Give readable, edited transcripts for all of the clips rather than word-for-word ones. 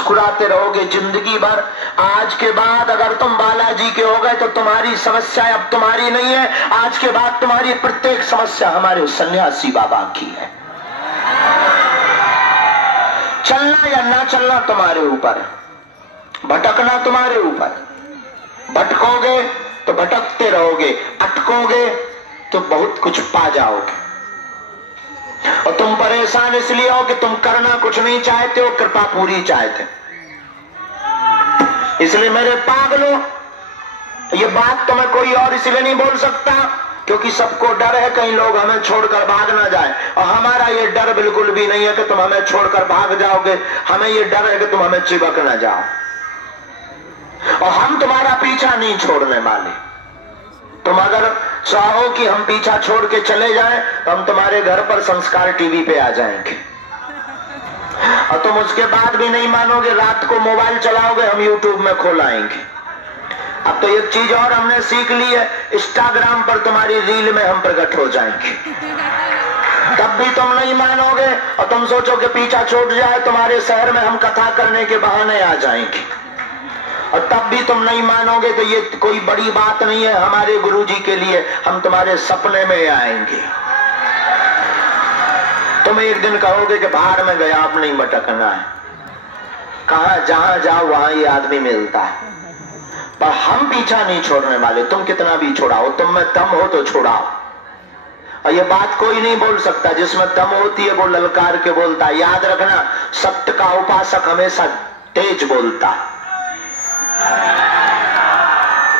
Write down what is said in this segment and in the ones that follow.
मुस्कुराते रहोगे जिंदगी भर। आज के बाद अगर तुम बालाजी के हो गए तो तुम्हारी समस्या अब तुम्हारी नहीं है। आज के बाद तुम्हारी प्रत्येक समस्या हमारे सन्यासी बाबा की है। चलना या ना चलना तुम्हारे ऊपर, भटकना तुम्हारे ऊपर। भटकोगे तो भटकते रहोगे, अटकोगे तो बहुत कुछ पा जाओगे। और तुम परेशान इसलिए हो कि तुम करना कुछ नहीं चाहते हो, कृपा पूरी चाहते। इसलिए मेरे पागलों, ये बात तो मैं कोई और इसलिए नहीं बोल सकता क्योंकि सबको डर है कहीं लोग हमें छोड़कर भाग ना जाए। और हमारा ये डर बिल्कुल भी नहीं है कि तुम हमें छोड़कर भाग जाओगे। हमें ये डर है कि तुम हमें चिपक ना जाओ। और हम तुम्हारा पीछा नहीं छोड़ने वाले। तुम अगर चाहो कि हम पीछा छोड़ के चले जाएं तो हम तुम्हारे घर पर संस्कार टीवी पे आ जाएंगे। और तुम उसके बाद भी नहीं मानोगे, रात को मोबाइल चलाओगे, हम यूट्यूब में खोल आएंगे। अब तो एक चीज और हमने सीख ली है, इंस्टाग्राम पर तुम्हारी रील में हम प्रकट हो जाएंगे। तब भी तुम नहीं मानोगे और तुम सोचोगे पीछा छूट जाए, तुम्हारे शहर में हम कथा करने के बहाने आ जाएंगे। और तब भी तुम नहीं मानोगे तो ये कोई बड़ी बात नहीं है हमारे गुरुजी के लिए, हम तुम्हारे सपने में आएंगे। तुम एक दिन कहोगे कि बाहर में गया, अब नहीं भटकना है। कहा जहां जाओ वहां ये आदमी मिलता है। पर हम पीछा नहीं छोड़ने वाले। तुम कितना भी छोड़ाओ, तुम में दम हो तो छोड़ाओ। और ये बात कोई नहीं बोल सकता, जिसमें दम होती है वो ललकार के बोलता है। याद रखना, सत्य का उपासक हमेशा तेज बोलता है।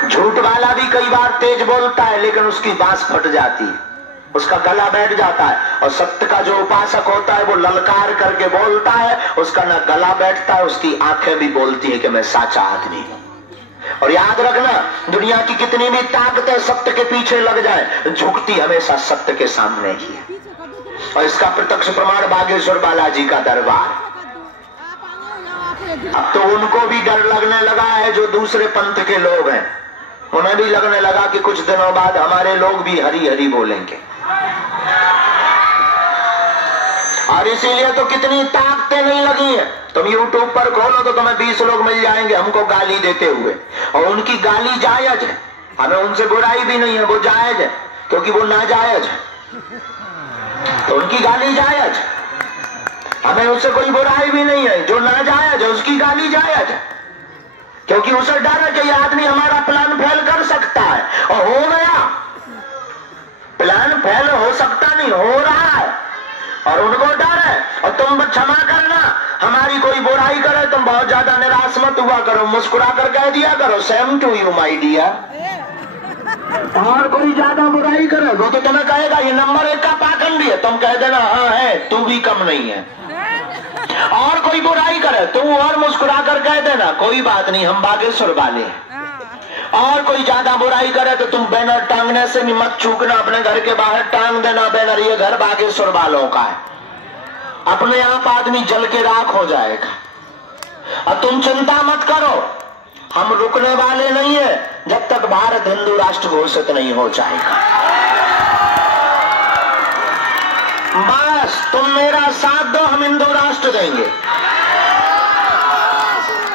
झूठ वाला भी कई बार तेज बोलता है लेकिन उसकी बांस फट जाती है, उसका गला बैठ जाता है। और सत्य का जो उपासक होता है वो ललकार करके बोलता है, उसका ना गला बैठता है, उसकी आंखें भी बोलती है कि मैं साचा आदमी हूं। और याद रखना, दुनिया की कितनी भी ताकतें सत्य के पीछे लग जाए, झुकती हमेशा सत्य के सामने ही है। और इसका प्रत्यक्ष प्रमाण बागेश्वर बालाजी का दरबार। अब तो उनको भी डर लगने लगा है जो दूसरे पंथ के लोग हैं, उन्हें भी लगने लगा कि कुछ दिनों बाद हमारे लोग भी हरी हरी बोलेंगे। और इसीलिए तो कितनी ताकतें नहीं लगी हैं। तुम YouTube पर खोलो तो तुम्हें 20 लोग मिल जाएंगे हमको गाली देते हुए। और उनकी गाली जायज है, हमें उनसे बुराई भी नहीं है, वो जायज है क्योंकि वो नाजायज है। तो उनकी गाली जायज, हमें उससे कोई बुराई भी नहीं है। जो नाजायज है उसकी गाली जायज है क्योंकि उसे डर है कि ये आदमी हमारा प्लान फेल कर सकता है। और हो गया, प्लान फेल हो सकता नहीं, हो रहा है। और उनको डर है। और तुम क्षमा करना, हमारी कोई बुराई करे तुम बहुत ज्यादा निराश मत हुआ करो, मुस्कुरा कर कह दिया करो same to you my dear. और कोई ज्यादा बुराई करे वो तो तुम्हें कहेगा ये नंबर 1 का पाखंडी है, तुम कह देना हाँ है, तू भी कम नहीं है। और कोई बुराई करे तू और मुस्कुरा कर कह देना कोई बात नहीं, हम बागेश्वर वाले हैं। और कोई ज्यादा बुराई करे तो तुम बैनर टांगने से भी मत चूकना, अपने घर के बाहर टांग देना बैनर, ये घर बागेश्वर वालों का है। अपने आप आदमी जल के राख हो जाएगा। और तुम चिंता मत करो, हम रुकने वाले नहीं है जब तक भारत हिंदू राष्ट्र घोषित नहीं हो जाएगा। बस तुम मेरा साथ दो, हम हिंदू राष्ट्र देंगे।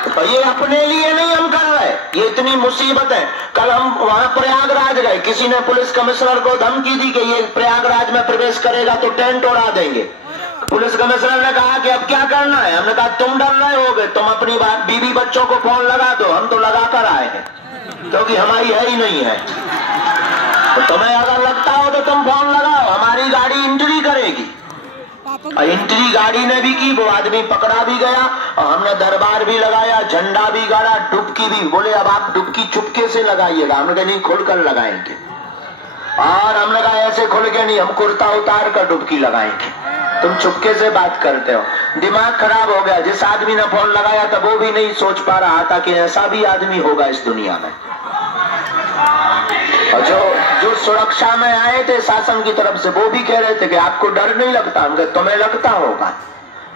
तो ये अपने लिए नहीं हम कर रहे, ये इतनी मुसीबत है। कल हम वहां प्रयागराज गए, किसी ने पुलिस कमिश्नर को धमकी दी कि ये प्रयागराज में प्रवेश करेगा तो टेंट उड़ा देंगे। पुलिस कमिश्नर ने कहा कि अब क्या करना है। हमने कहा तुम डर रहे होगे, तुम अपनी बीवी बच्चों को फोन लगा दो, हम तो लगा कर आए हैं क्योंकि हमारी है ही नहीं है। तो तुम्हें अगर लगता हो तो तुम फोन लगाओ, हमारी गाड़ी एंट्री करेगी। एंट्री गाड़ी ने भी की, वो आदमी पकड़ा भी गया और हमने दरबार भी लगाया, झंडा भी गाड़ा, डुबकी भी। बोले अब आप डुबकी चुपके से लगाइएगा। हमने कहा नहीं, खुलकर लगाएंगे। और हमने कहा ऐसे खुल के नहीं, हम कुर्ता उतार कर डुबकी लगाएंगे। तुम चुपके से बात करते हो। दिमाग खराब हो गया। जिस आदमी ने फोन लगाया था वो भी नहीं सोच पा रहा था कि ऐसा भी आदमी होगा इस दुनिया में। और जो सुरक्षा में आए थे शासन की तरफ से वो भी कह रहे थे कि आपको डर नहीं लगता। हम कहते तुम्हें लगता होगा,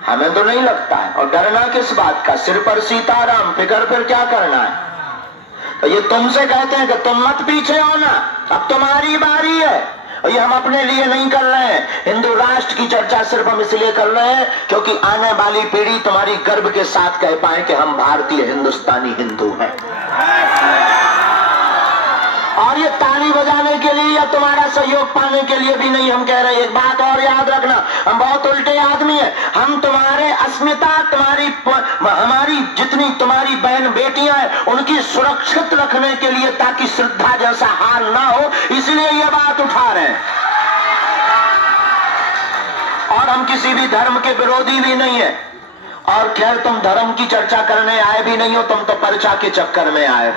हमें तो नहीं लगता है। और डरना किस बात का, सिर पर सीताराम, फिक्र फिर क्या करना है। तो ये तुमसे कहते हैं कि तुम मत पीछे हो ना, अब तुम्हारी बारी है। और ये हम अपने लिए नहीं कर रहे हैं। हिंदू राष्ट्र की चर्चा सिर्फ हम इसलिए कर रहे हैं क्योंकि आने वाली पीढ़ी तुम्हारी गर्व के साथ कह पाए कि हम भारतीय हिंदुस्तानी हिंदू हैं। और ये ताली बजाने के लिए या तुम्हारा सहयोग पाने के लिए भी नहीं हम कह रहे। एक बात और याद रखना, हम बहुत उल्टे आदमी हैं। हम तुम्हारे अस्मिता, हमारी जितनी तुम्हारी बहन बेटियां हैं उनकी सुरक्षित रखने के लिए, ताकि श्रद्धा जैसा हाल ना हो, इसलिए ये बात उठा रहे हैं। और हम किसी भी धर्म के विरोधी भी नहीं है। और खैर तुम धर्म की चर्चा करने आए भी नहीं हो, तुम तो पर्चा के चक्कर में आए।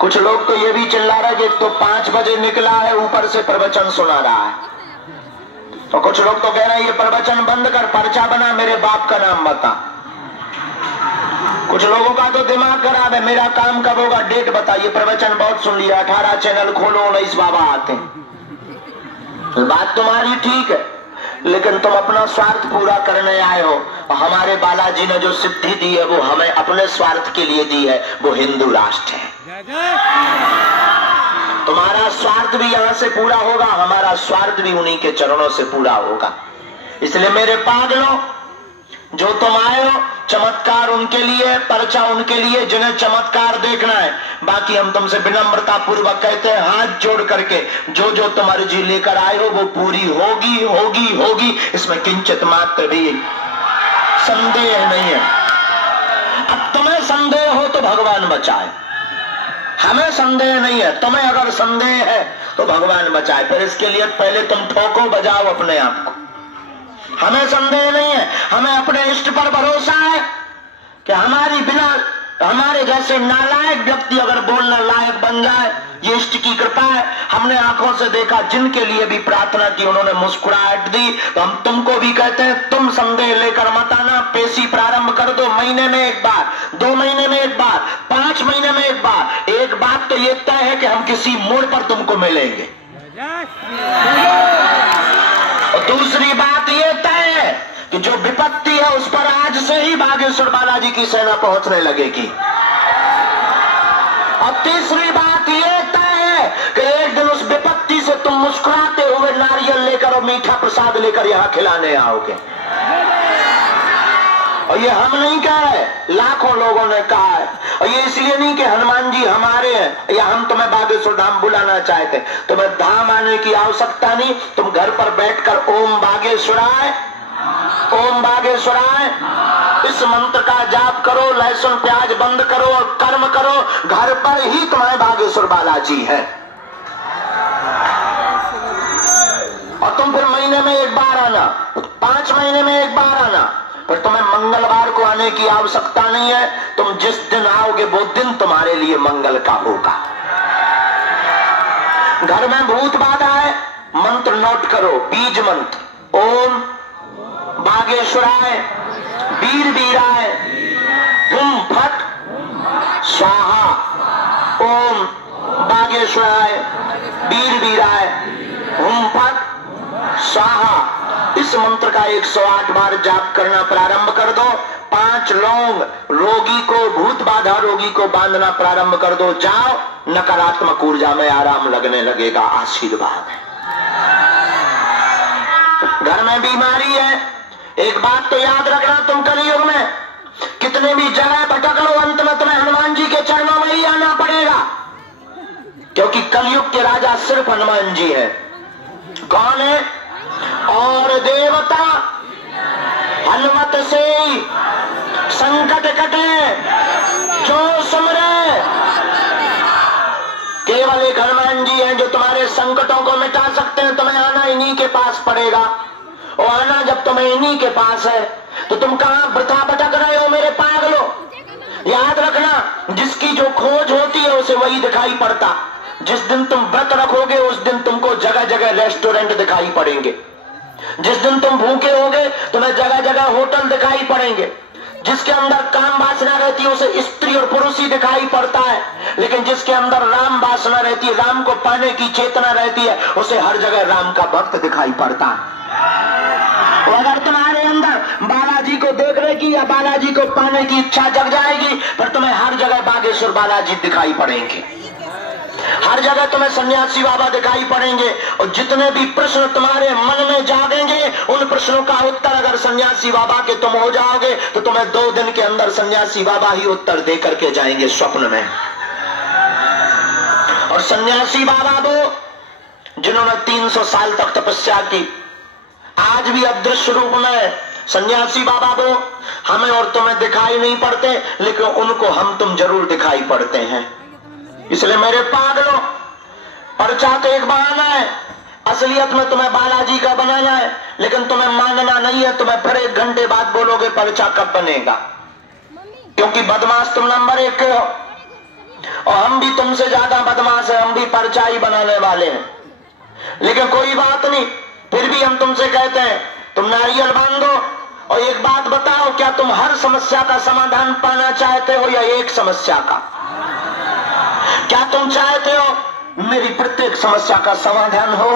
कुछ लोग तो ये भी चिल्ला रहे कि तो 5 बजे निकला है, ऊपर से प्रवचन सुना रहा है। तो कुछ लोग तो कह रहे हैं ये प्रवचन बंद कर, पर्चा बना, मेरे बाप का नाम बता। कुछ लोगों का तो दिमाग खराब है, मेरा काम कब होगा, डेट बता। ये प्रवचन बहुत सुन लिया, 18 चैनल खोलो, 19 बाबा आते हैं। बात तुम्हारी ठीक है, लेकिन तुम अपना स्वार्थ पूरा करने आए हो। और हमारे बालाजी ने जो सिद्धि दी है वो हमें अपने स्वार्थ के लिए दी है, वो हिंदू राष्ट्र है। तुम्हारा स्वार्थ भी यहां से पूरा होगा, हमारा स्वार्थ भी उन्हीं के चरणों से पूरा होगा। इसलिए मेरे पागलों, जो तुम आए हो, चमत्कार उनके लिए, पर्चा उनके लिए जिन्हें चमत्कार देखना है। बाकी हम तुमसे विनम्रता पूर्वक कहते हैं, हाथ जोड़ करके, जो जो तुम अर्जी लेकर आए हो वो पूरी होगी होगी होगी, इसमें किंचित मात्र भी संदेह नहीं है। अब तुम्हें संदेह हो तो भगवान बचाए, हमें संदेह नहीं है। तुम्हें अगर संदेह है तो भगवान बचाए, फिर इसके लिए पहले तुम ठोको, बजाओ अपने आप को। हमें संदेह नहीं है, हमें अपने इष्ट पर भरोसा है कि हमारे जैसे नालायक व्यक्ति अगर बोलने लायक बन जाए, ये इष्ट की कृपा है। हमने आंखों से देखा, जिनके लिए भी प्रार्थना की उन्होंने मुस्कुराहट दी। तो हम तुमको भी कहते हैं, तुम संदेह लेकर मत आना, पेशी प्रारंभ कर दो। महीने में एक बार, 2 महीने में एक बार, 5 महीने में एक बार। एक बात तो ये तय है कि हम किसी मोड़ पर तुमको मिलेंगे। और दूसरी बात ये तय है कि जो विपत्ति है उस पर आज से ही बागेश्वर बालाजी की सेना पहुंचने लगेगी। और तीसरी बात ये तय है कि एक दिन उस विपत्ति से तुम मुस्कुराते हुए नारियल लेकर और मीठा प्रसाद लेकर यहां खिलाने आओगे। और ये हम नहीं कह रहे, लाखों लोगों ने कहा है। और ये इसलिए नहीं कि हनुमान जी हमारे हैं या हम तुम्हें बागेश्वर धाम बुलाना चाहते। तुम्हें धाम आने की आवश्यकता नहीं, तुम घर पर बैठकर ओम बागेश्वराय, ओम बागेश्वराय इस मंत्र का जाप करो, लहसुन प्याज बंद करो और कर्म करो। घर पर ही तुम्हारे बागेश्वर बालाजी है। और तुम फिर महीने में एक बार आना, 5 महीने में एक बार आना। पर तुम्हें मंगलवार को आने की आवश्यकता नहीं है। तुम जिस दिन आओगे वो दिन तुम्हारे लिए मंगल का होगा। घर में भूत बाधा है, मंत्र नोट करो, बीज मंत्र, ओम बागेश्वराय वीर वीराय हुम फट स्वाहा। ओम बागेश्वराय वीर वीराय हुम फट स्वाहा। इस मंत्र का 108 बार जाप करना प्रारंभ कर दो। 5 लौंग रोगी को, भूत बाधा रोगी को बांधना प्रारंभ कर दो। जाओ, नकारात्मक ऊर्जा में आराम लगने लगेगा। आशीर्वाद है। घर में बीमारी है, एक बात तो याद रखना, तुम कलयुग में कितने भी जगह भटक लो, अंत में तुम्हें हनुमान जी के चरणों में ही आना पड़ेगा। क्योंकि कलयुग के राजा सिर्फ हनुमान जी है। कौन है? और देवता हनुमत से संकट कटे जो सुमरे। केवल एक हनुमान जी हैं जो तुम्हारे संकटों को मिटा सकते हैं। तुम्हें आना इन्हीं के पास पड़ेगा। और आना जब तुम्हें इन्हीं के पास है तो तुम कहां वृथा भटक रहे हो मेरे पागलों। याद रखना, जिसकी जो खोज होती है उसे वही दिखाई पड़ता। जिस दिन तुम व्रत रखोगे उस दिन तुमको जगह जगह रेस्टोरेंट दिखाई पड़ेंगे। जिस दिन तुम भूखे होगे तुम्हें जगह जगह होटल दिखाई पड़ेंगे। जिसके अंदर काम वासना रहती है उसे स्त्री और पुरुष ही दिखाई पड़ता है। लेकिन जिसके अंदर राम वासना रहती है, राम को पाने की चेतना रहती है, उसे हर जगह राम का भक्त दिखाई पड़ता है। और अगर तुम्हारे अंदर बालाजी को देखने की या बालाजी को पाने की इच्छा जग जाएगी, फिर तुम्हें हर जगह बागेश्वर बालाजी दिखाई पड़ेंगे। हर जगह तुम्हें सन्यासी बाबा दिखाई पड़ेंगे और जितने भी प्रश्न तुम्हारे मन में जागेंगे उन प्रश्नों का उत्तर अगर सन्यासी बाबा के तुम हो जाओगे तो तुम्हें 2 दिन के अंदर सन्यासी बाबा ही उत्तर दे करके जाएंगे स्वप्न में। और सन्यासी बाबा वो जिन्होंने 300 साल तक तपस्या की, आज भी अदृश्य रूप में सन्यासी बाबा वो हमें और तुम्हें दिखाई नहीं पड़ते, लेकिन उनको हम तुम जरूर दिखाई पड़ते हैं। इसलिए मेरे पागलों, पर्चा तो एक बहाना है, असलियत में तुम्हें बालाजी का बनाना है, लेकिन तुम्हें मानना नहीं है। तुम्हें फिर 1 घंटे बाद बोलोगे पर्चा कब बनेगा, क्योंकि बदमाश तुम नंबर 1 के हो और हम भी तुमसे ज्यादा बदमाश है, हम भी पर्चा ही बनाने वाले हैं। लेकिन कोई बात नहीं, फिर भी हम तुमसे कहते हैं तुम नारियल बांधो और एक बात बताओ, क्या तुम हर समस्या का समाधान पाना चाहते हो या एक समस्या का? क्या तुम चाहते हो मेरी प्रत्येक समस्या का समाधान हो?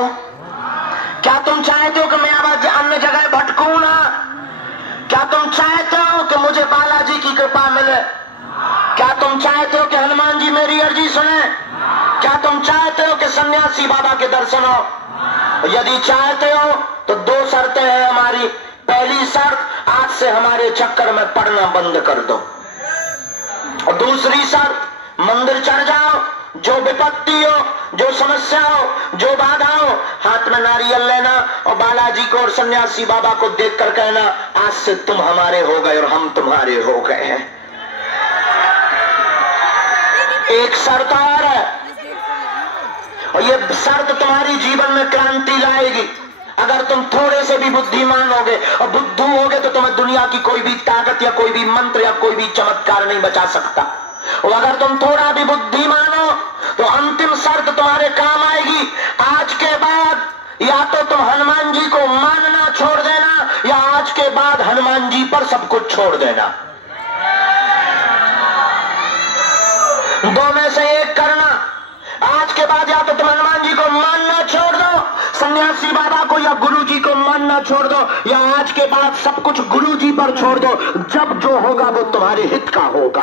क्या तुम चाहते हो कि मैं अब अन्य जगह भटकूं ना? क्या तुम चाहते हो कि मुझे बालाजी की कृपा मिले? क्या तुम चाहते हो कि हनुमान जी मेरी अर्जी सुने? क्या तुम चाहते हो कि सन्यासी बाबा के दर्शन हो? यदि चाहते हो तो 2 शर्तें हैं हमारी। पहली शर्त, आज से हमारे चक्कर में पड़ना बंद कर दो, और दूसरी शर्त, मंदिर चढ़ जाओ, जो विपत्ति हो, जो समस्या हो, जो बाधा हो, हाथ में नारियल लेना और बालाजी को और सन्यासी बाबा को देखकर कहना आज से तुम हमारे हो गए और हम तुम्हारे हो गए हैं। एक शर्त और है, और ये शर्त तुम्हारी जीवन में क्रांति लाएगी। अगर तुम थोड़े से भी बुद्धिमान होगे और बुद्धू होगे तो तुम्हें दुनिया की कोई भी ताकत या कोई भी मंत्र या कोई भी चमत्कार नहीं बचा सकता। और अगर तुम थोड़ा भी बुद्धिमान हो तो अंतिम शर्त तुम्हारे काम आएगी। आज के बाद या तो तुम हनुमान जी को मानना छोड़ देना या आज के बाद हनुमान जी पर सब कुछ छोड़ देना। 2 में से एक करना। आज के बाद या तो तुम हनुमान जी को मानना छोड़ दो, सन्यासी बाबा को या गुरु जी को मानना छोड़ दो, या आज के बाद सब कुछ गुरु जी पर छोड़ दो। जब जो होगा वो तुम्हारे हित का होगा।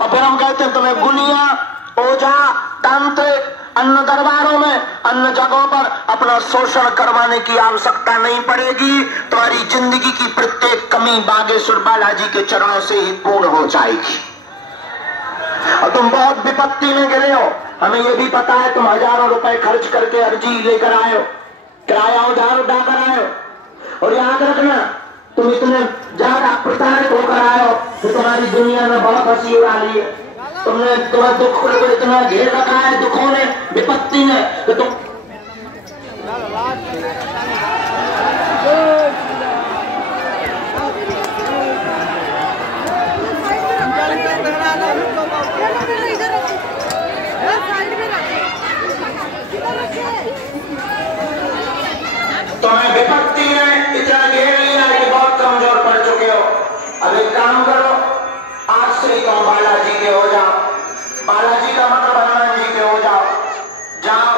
और फिर हम कहते हैं तुम्हें गुनिया, ओझा, तांत्रिक, अन्य दरबारों में, अन्य जगहों पर अपना शोषण करवाने की आवश्यकता नहीं पड़ेगी। तुम्हारी जिंदगी की प्रत्येक कमी बागेश्वर बालाजी के चरणों से ही पूर्ण हो जाएगी। और तुम बहुत विपत्ति में गिरे हो, हमें यह भी पता है, तुम हजारों रुपए खर्च करके अर्जी लेकर आए हो, किराया उधार उठाकर आए हो, और याद रखना तुम इतने ज्यादा प्रताड़ित होकर आए हो कि तुम्हारी दुनिया में बहुत हंसी उड़ा ली है। तुम्हें दुख को इतना घेर रखा है दुखों ने, विपत्ति ने, कि तुम तुम्हें विपत्ति ने इतना घेर लिया कि बहुत कमजोर पड़ चुके हो। अब एक काम करो, आज से ही तुम बालाजी के हो जाओ। बालाजी का मतलब हनुमान जी के हो जाओ। जाओ,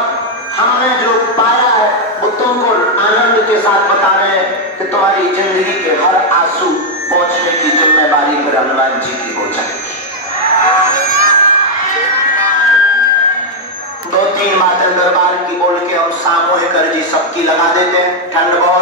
हमने जो पाया है वो तुमको आनंद के साथ बता रहे हैं कि तुम्हारी जिंदगी के हर आंसू पहुंचने की जिम्मेदारी फिर हनुमान जी की हो जाएगी। 2-3 बातें दरबार की बोल के और सामूहिक अर्जी सबकी लगा देते हैं। ठंड बहुत